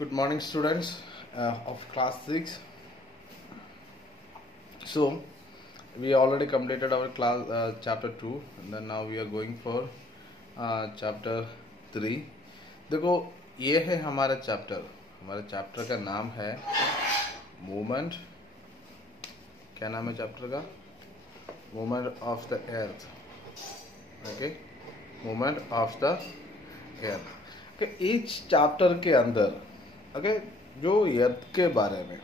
Good morning, students of class 6. So, we already completed our class chapter 2, and then now we are going for chapter 3. देखो, ये है हमारा chapter का नाम है मूवमेंट. क्या नाम है चैप्टर का? Movement of the earth. Okay, movement of the अर्थ. इस चैप्टर के अंदर जो अर्थ के बारे में,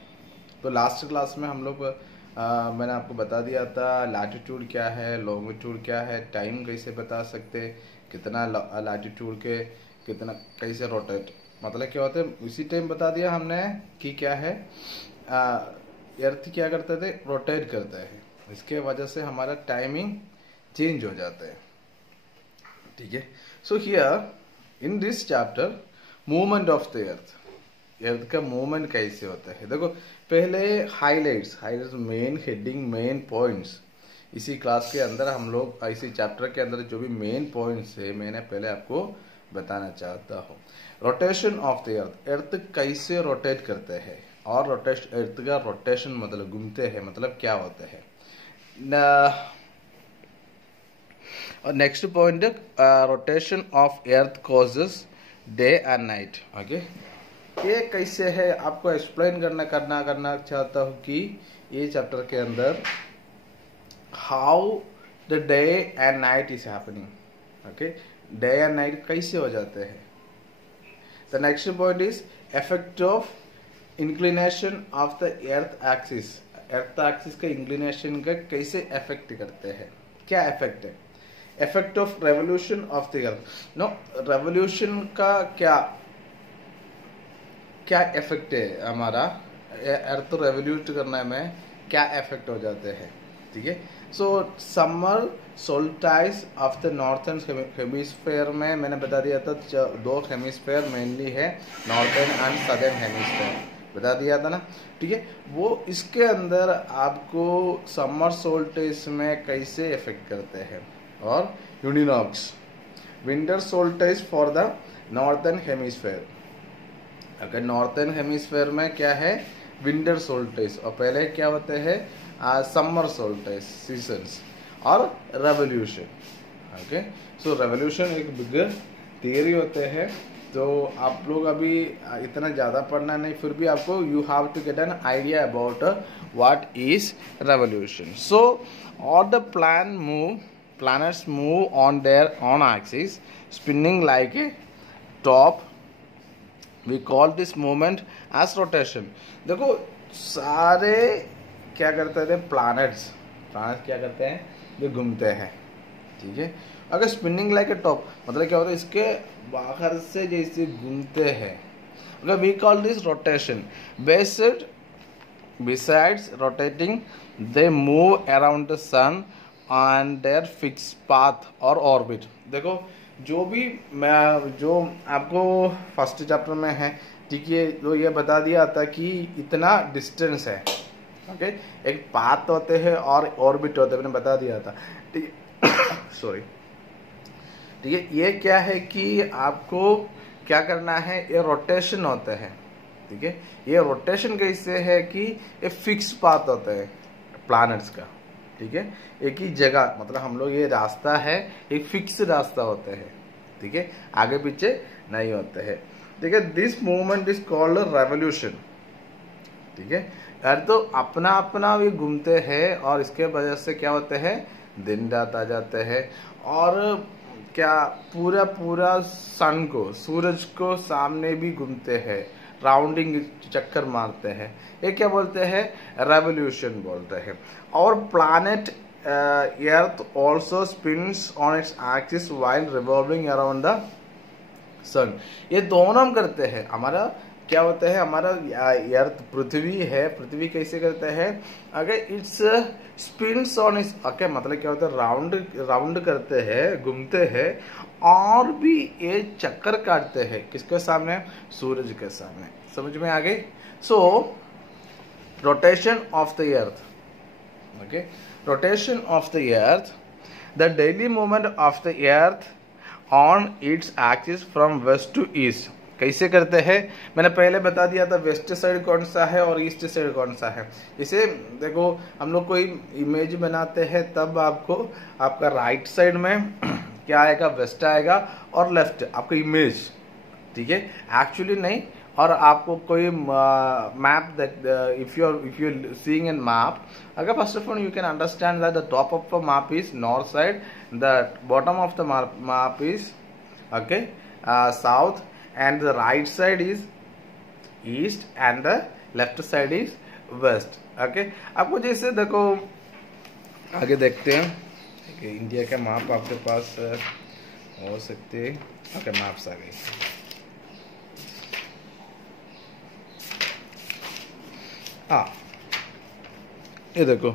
तो लास्ट क्लास में हम लोग मैंने आपको बता दिया था लैटिट्यूड क्या है, लॉन्गिट्यूड क्या है, टाइम कैसे बता सकते, कितना लैटिट्यूड के कितना कैसे रोटेट, मतलब क्या होता है उसी टाइम बता दिया हमने कि क्या है अर्थ क्या करते थे, रोटेट करते हैं. इसके वजह से हमारा टाइमिंग चेंज हो जाता है. ठीक है. So here in this chapter movement of the अर्थ का मूवमेंट कैसे होता है. देखो, पहले highlights main heading, main points इसी क्लास के अंदर हम लोग इसी चैप्टर के अंदर जो भी मेन पॉइंट्स है मैंने पहले आपको बताना चाहता हूँ. रोटेशन ऑफ द अर्थ कैसे रोटेट करते हैं, और अर्थ का रोटेशन मतलब घूमते हैं मतलब क्या होता है. और next point rotation of earth causes day and night. Okay, ये कैसे है आपको एक्सप्लेन करना चाहता हूँ कि ये चैप्टर के अंदर how the day and night is happening. Okay, day and night कैसे हो जाते हैं. The next point is effect of inclination of the earth axis. Earth axis का इंक्लिनेशन का कैसे इफेक्ट करते हैं, क्या इफेक्ट है. Effect of revolution of the earth. No, revolution का क्या इफेक्ट है हमारा अर्थ रेवोल्यूट करने में, क्या इफेक्ट हो जाते हैं. ठीक है. So summer solstice of the northern hemisphere में मैंने बता दिया था दो हेमिस्फेयर मेनली है, नॉर्थर्न एंड सदर्न हेमिस्फेयर बता दिया था ना. ठीक है. वो इसके अंदर आपको समर सोल्टाइस में कैसे इफेक्ट करते हैं, और equinox winter solstice for the northern hemisphere. अगर नॉर्थर्न हेमिस्फेयर में क्या है विंटर सोल्टाइस, और पहले क्या होते हैं समर सोल्टाइस सीजन्स, और रेवोल्यूशन. ओके, सो रेवोल्यूशन एक बिग थियरी होते हैं. तो आप लोग अभी इतना ज़्यादा पढ़ना नहीं, फिर भी आपको you have to get an idea about what is revolution. So all the planets move on their own axis, spinning like a top. We call this movement as rotation. देखो, सारे क्या करते थे प्लैनेट्स क्या करते हैं, जो घूमते हैं. ठीक है. अगर स्पिनिंग लाइक ए टॉप मतलब क्या होता है, इसके बाहर से जैसे घूमते हैं. अगर we call this rotation. Besides rotating, they move around the sun on their fixed path or orbit. देखो, जो आपको फर्स्ट चैप्टर में है, ठीक है, जो ये बता दिया था कि इतना डिस्टेंस है. ओके, एक पाथ होते हैं और ऑर्बिट होते हैं, मैंने बता दिया था. ठीक है. सॉरी. ठीक है. ये क्या है कि आपको क्या करना है, ये रोटेशन होते हैं. ठीक है. ये रोटेशन कैसे है कि ये फिक्स पाथ होता है प्लैनेट्स का. ठीक है. एक ही जगह मतलब हम लोग ये रास्ता है, एक फिक्स रास्ता होता है. ठीक है, आगे पीछे नहीं होते हैं. ठीक है. This movement is called revolution. ठीक है. यार, तो अपना अपना भी घूमते हैं, और इसके वजह से क्या होते हैं, दिन रात आ जाते हैं, और क्या पूरा सन को, सूरज को सामने भी घूमते हैं, राउंडिंग चक्कर मारते हैं. ये क्या बोलते हैं, रेवोल्यूशन बोलते हैं. और planet earth also spins on its axis while revolving around the sun. ये दोनों हम करते हैं. हमारा क्या होता है, हमारा अर्थ पृथ्वी है, पृथ्वी कैसे करते हैं, अगर its spins on its, okay, मतलब क्या होता है, राउंड करते हैं, घूमते हैं, और भी ये चक्कर काटते हैं किसके सामने, सूरज के सामने. समझ में आ गई. So rotation of the earth. Okay, rotation of the earth, the daily movement of the earth on its axis from west to east. कैसे करते हैं मैंने पहले बता दिया था, वेस्ट साइड कौन सा है और ईस्ट साइड कौन सा है। इसे देखो हम लोग कोई इमेज बनाते हैं तब आपको आपका राइट साइड में क्या आएगा, वेस्ट आएगा और लेफ्ट आपका इमेज, ठीक है, एक्चुअली नहीं। और आपको कोई map if you seeing in map, अगर first of all you can understand that the top of the map is north side, the bottom of the map is okay south, and the right side is east and the left side is west। Okay आपको जैसे देखो आगे देखते हैं कि India का map आपके पास हो सकते हैं। ओके मैप्स आ गई। हाँ ये देखो,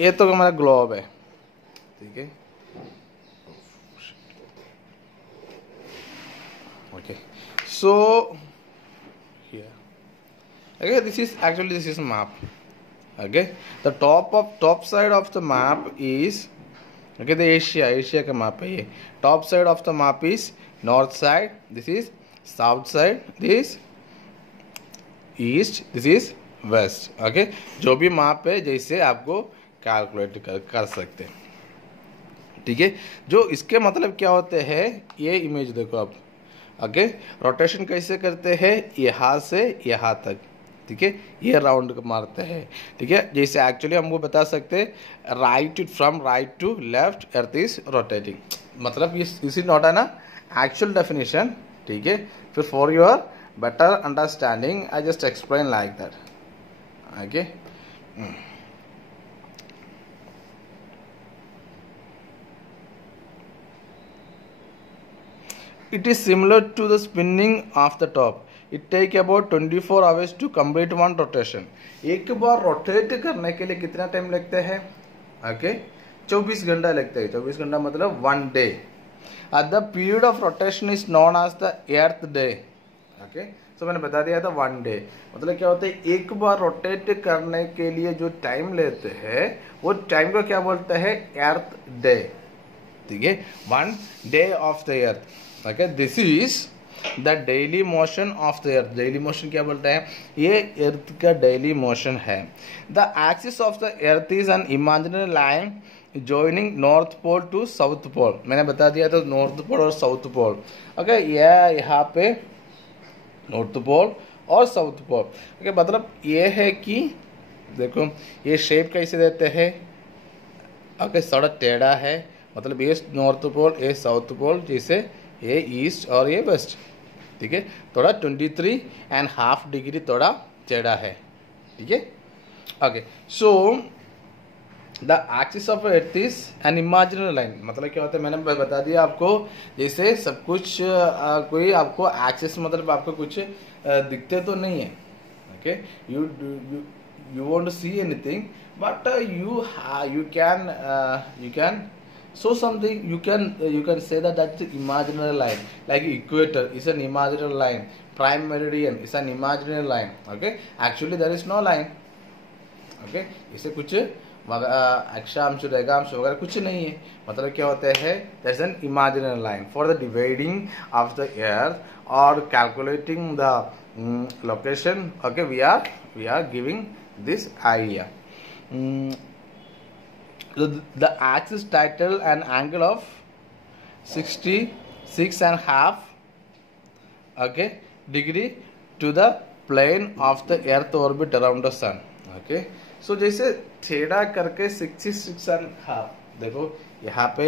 ये तो हमारा ग्लोब है, ठीक है। Okay so here okay, this is map। okay, the top side of the map is okay, the Asia का map है ये। top side of the map is north side, this is south side, this east, this is west। okay, जो भी map है जैसे आपको calculate कर सकते हैं, ठीक है। जो इसके मतलब क्या होते हैं, ये इमेज देखो आप। ओके रोटेशन कैसे करते हैं, यहाँ से यहाँ तक, ठीक है, ये राउंड मारते हैं, ठीक है। जैसे एक्चुअली हमको बता सकते हैं right from right to left earth is rotating, मतलब ये इज नॉट है ना एक्चुअल डेफिनेशन, ठीक है। फिर for your better understanding I just explain like that. Okay it is similar to the spinning of the top, it take about 24 hours to complete one rotation। एक बार rotate करने के लिए कितना टाइम लगता है, ओके 24 घंटा लगता है। 24 घंटा मतलब 1 day. The period of rotation is known as the earth day. Okay so मैंने बता दिया था 1 डे मतलब क्या होता है, एक बार रोटेट करने के लिए जो टाइम लेते हैं वो टाइम को क्या बोलते हैं, अर्थ डे, ठीक है, 1 day of the earth. Okay this is the daily motion of the earth. Daily motion क्या बोलता है, ये अर्थ का डेली मोशन है। The axis of the earth is an imaginary line joining north pole to south pole. मैंने बता दिया था नॉर्थ पोल और साउथ पोल। ओके यहाँ पे नॉर्थ पोल और साउथ पोल। ओके मतलब ये है कि देखो ये शेप कैसे देते हैं, ओके थोड़ा टेढ़ा है, मतलब ये नॉर्थ पोल ये साउथ पोल, जैसे ये ईस्ट और ये वेस्ट, ठीक है। थोड़ा 23.5 डिग्री थोड़ा टेढ़ा है, ठीक है। Okay so the axis of earth is an imaginary line. मतलब क्या होता है, मैंने बता दिया आपको, जैसे सब कुछ कोई आपको एक्सिस मतलब आपको कुछ दिखते तो नहीं है, okay you won't see anything but you can show something, you can say that that's an imaginary line, like equator is an imaginary line, prime meridian is an imaginary line। okay actually there is no line। okay इसे कुछ अक्षांश रेखांश वगैरह कुछ नहीं है। मतलब क्या होता है, there is an imaginary line for the dividing of the earth or calculating the location। okay we are giving this idea। the axis title an angle of 66.5 okay degree to the plane of the earth orbit around the sun। okay so जैसे theta करके 66.5, देखो यहाँ पे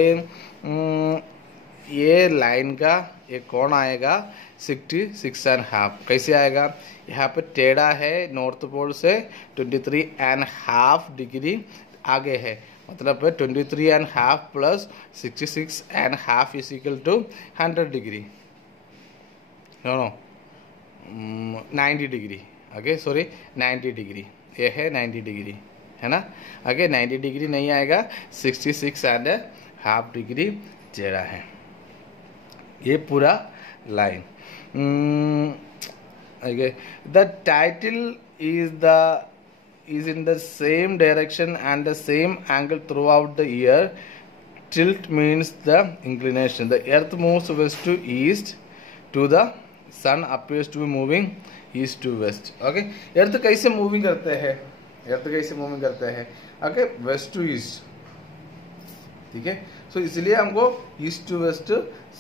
ये line का ये कौन आएगा 66.5। कैसे आएगा, यहाँ पे टेढ़ा है नॉर्थ पोल से 23.5 डिग्री आगे है, मतलब 23.5 plus 66.5 is equal to 100 degree, no 90 degree. Okay sorry 90 degree, ये है 90 डिग्री है ना। ओके 90 डिग्री नहीं आएगा, 66.5 डिग्री टेढ़ा है ये पूरा line. Okay the title is in the same direction and the same angle throughout the year। tilt means the inclination, the earth moves west to east to the sun appears to be moving east to west. Okay, earth कैसे moving करते हैं, अर्थ कैसे moving करते हैं, okay, waste to east, ठीक है। सो इसलिए हमको ईस्ट टू वेस्ट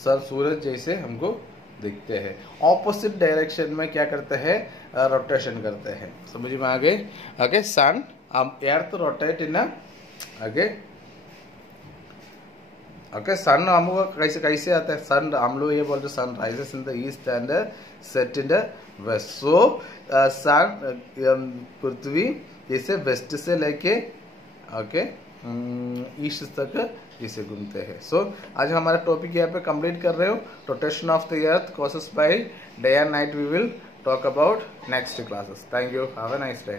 सर सूरज जैसे हमको दिखते हैं। ऑपोजिट डायरेक्शन में क्या करते हैं, रोटेशन करते हैं। समझ में आ गए। Okay, sun earth rotate in okay, okay, sun हमको कैसे कैसे आता है, सन हम लोग ये बोलते sun rises in the east and set in the west. So sun पृथ्वी जैसे वेस्ट से लेके ओके ईस्ट तक इसे घूमते हैं। सो आज हमारा टॉपिक यहाँ पे कंप्लीट कर रहे हो, rotation of the earth causes by day and night. We will talk about next classes. Thank you, have a nice day.